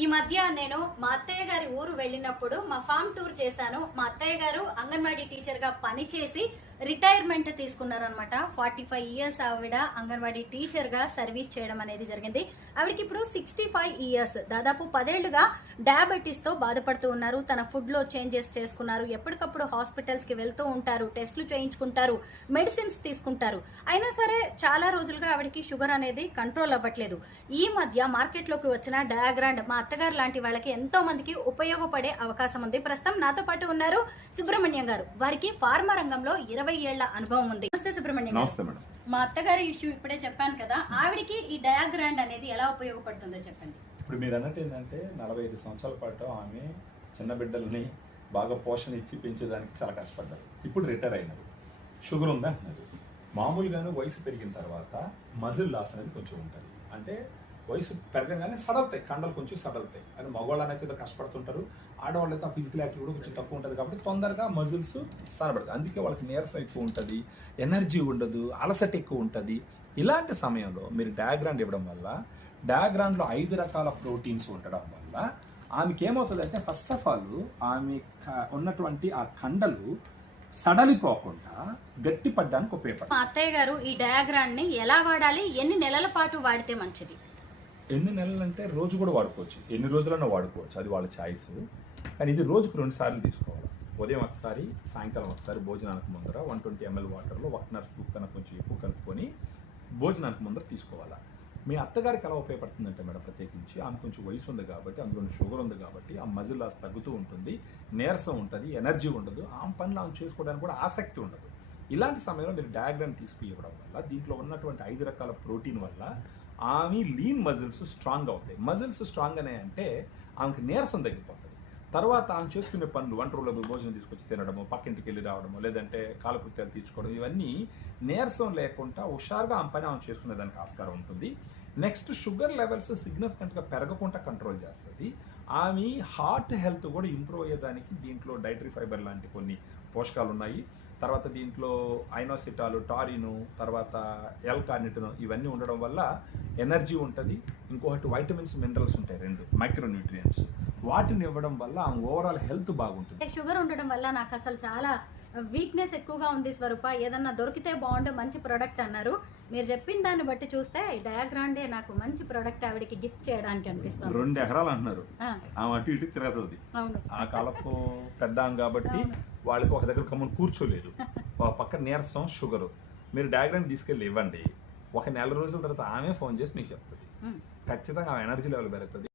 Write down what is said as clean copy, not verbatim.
ఈ మధ్య నేను మా అత్తయ్య గారి ఊరు వెళ్ళినప్పుడు మా ఫామ్ టూర్ చేశాను. మా అత్తయ్య గారు అంగన్వాడీ టీచర్ గా పనిచేసి రిటైర్మెంట్ తీసుకున్నారనమాట. 45 ఇయర్స్ ఆవిడ అంగన్వాడీ టీచర్ గా సర్వీస్ చేయడం అనేది జరిగింది. ఆవిడకి ఇప్పుడు 65 ఇయర్స్, దాదాపు 10 ఏళ్లుగా డయాబెటీస్ తో బాధపడుతూ ఉన్నారు. తన ఫుడ్ లో చేంజెస్ చేసుకున్నారు. ఎప్పటికప్పుడు హాస్పిటల్స్ కి వెళ్తూ ఉంటారు, టెస్టులు చేయించుకుంటారు, మెడిసిన్స్ తీసుకుంటారు. అయినా సరే చాలా రోజులుగా ఆవిడకి షుగర్ అనేది కంట్రోల్ అవ్వట్లేదు. ఈ మధ్య మార్కెట్ లోకి వచ్చిన డయాగ్రాండ్ మా అత్తగారు లాంటి వాళ్ళకి ఎంతో మందికి ఉపయోగపడే అవకాశం ఉంది. ప్రస్తుతం నాతో పాటు ఉన్నారు సుబ్రహ్మణ్యం గారు. వారికి ఫార్మా రంగంలో 20 ఏళ్ల అనుభవం ఉంది. నమస్తే సుబ్రహ్మణ్యం గారు. మా అత్తగారి ఇష్యూ ఇప్పుడే చెప్పాను కదా, ఆవిడికి ఈ డయాగ్రాండ్ అనేది ఎలా ఉపయోగపడుతుందో చెప్పండి. ఇప్పుడు మీరు అన్నట్టు ఏంటంటే 45 సంవత్సరాల పాటు ఆమె చిన్న బిడ్డల్ని బాగా పోషణ ఇచ్చి పెంచేదానికి చాలా కష్టపడ్డారు. ఇప్పుడు రిటైర్ అయినారు. షుగర్ ఉంది అంటున్నారు. మామూలుగానే వయసు పెరిగిన తర్వాత మజిల్ లాస్ అనేది కొంచెం ఉంటుంది. అంటే వయసు పెరగగానే సడలుతాయి, కండలు కొంచెం సడలుతాయి. అని మగవాళ్ళు అయితే కష్టపడుతుంటారు, ఆడవాళ్ళు అయితే ఆ ఫిజికల్ యాక్టివిటీ కూడా కొంచెం తక్కువ ఉంటుంది. కాబట్టి తొందరగా మజిల్స్ సన్నబడతాయి. అందుకే వాళ్ళకి నీరసం ఎక్కువ ఉంటుంది, ఎనర్జీ ఉండదు, అలసట ఎక్కువ ఉంటుంది. ఇలాంటి సమయంలో మీరు డయాగ్రాండ్ ఇవ్వడం వల్ల, డయాగ్రాండ్లో 5 రకాల ప్రోటీన్స్ ఉండడం వల్ల ఆమెకి ఏమవుతుందంటే, ఫస్ట్ ఆఫ్ ఆల్ ఆమె ఉన్నటువంటి ఆ కండలు సడలిపోకుండా గట్టి పడ్డానికి ఉపయోగపడుతుంది. మా అత్తయ్య గారు ఈ డయాగ్రాండ్ ని ఎలా వాడాలి, ఎన్ని నెలల పాటు వాడితే మంచిది? ఎన్ని నెలలు అంటే రోజు కూడా వాడుకోవచ్చు, ఎన్ని రోజులన్నా వాడుకోవచ్చు, అది వాళ్ళ ఛాయిస్. కానీ ఇది రోజుకు 2 సార్లు తీసుకోవాలి. ఉదయం ఒకసారి, సాయంకాలం ఒకసారి. భోజనానికి ముందర 120 ml వాటర్లో 1 స్పూన్ కన్నా కొంచెం ఎక్కువ కలుపుకొని భోజనానికి ముందర తీసుకోవాలి. మీ అత్తగారికి ఎలా ఉపయోగపడుతుందంటే మేడం, ప్రత్యేకించి ఆమె కొంచెం వయసు ఉంది కాబట్టి, అందులో షుగర్ ఉంది కాబట్టి ఆ మజిల్ లాస్ తగ్గుతూ ఉంటుంది, నీరసం ఉంటుంది, ఎనర్జీ ఉండదు, ఆమె పనులు ఆమె చేసుకోవడానికి కూడా ఆసక్తి ఉండదు. ఇలాంటి సమయంలో మీరు డయాగ్రామ్ తీసుకుఇవ్వడం వల్ల, దీంట్లో ఉన్నటువంటి 5 రకాల ప్రోటీన్ వల్ల ఆమె లీన్ మజిల్స్ స్ట్రాంగ్ అవుతాయి. మజిల్స్ స్ట్రాంగ్ అనే అంటే ఆమెకు నీరసం తగ్గిపోతుంది. తర్వాత ఆమె చేసుకునే పనులు, వంట రూమ్లో భోజనం తీసుకొచ్చి తినడము, పక్కింటికి వెళ్ళి రావడము, లేదంటే కాలకృత్యాలు తీర్చుకోవడం, ఇవన్నీ నీరసం లేకుండా హుషారుగా ఆమె పని ఆమె చేసుకునేదానికి ఆస్కారం ఉంటుంది. నెక్స్ట్, షుగర్ లెవెల్స్ సిగ్నిఫికెంట్గా పెరగకుండా కంట్రోల్ చేస్తుంది. ఆమె హార్ట్ హెల్త్ కూడా ఇంప్రూవ్ అయ్యేదానికి దీంట్లో డైటరీ ఫైబర్ లాంటి కొన్ని పోషకాలు ఉన్నాయి. తర్వాత దీంట్లో ఐనోసిటాలు, టారిను, తర్వాత ఎల్ కార్నిటిన్, ఇవన్నీ ఉండడం వల్ల ఎనర్జీ ఉంటుంది. ఇంకొకటి వైటమిన్స్, మినరల్స్ ఉంటాయి, 2 మైక్రోన్యూట్రియంట్స్. వాటిని ఇవ్వడం వల్ల ఆమె ఓవరాల్ హెల్త్ బాగుంటుంది. షుగర్ ఉండడం వల్ల నాకు అసలు చాలా వీక్నెస్ ఎక్కువగా ఉంది స్వరూప. ఏదన్నా దొరికితే బాగుండే మంచి ప్రోడక్ట్ అన్నారు. మీరు చెప్పిన దాన్ని బట్టి చూస్తే ఈ డయాగ్రాండే నాకు మంచి ప్రోడక్ట్ ఆవిడకి గిఫ్ట్ చేయడానికి అనిపిస్తుంది. 2 ఎకరాలు అంటున్నారు, ఆమె అటు ఇటు తిరుగుతుంది. ఆ కాలపు పెద్ద కాబట్టి వాళ్ళకి ఒక దగ్గర కమ్ముని కూర్చోలేదు. ఒక పక్క నీరసం, షుగరు. మీరు డయాగ్రామ్ తీసుకెళ్ళి ఇవ్వండి, 1 నెల రోజుల తర్వాత ఆమె ఫోన్ చేసి మీకు చెప్తుంది. ఖచ్చితంగా ఆ ఎనర్జీ లెవెల్ పెరుగుతుంది.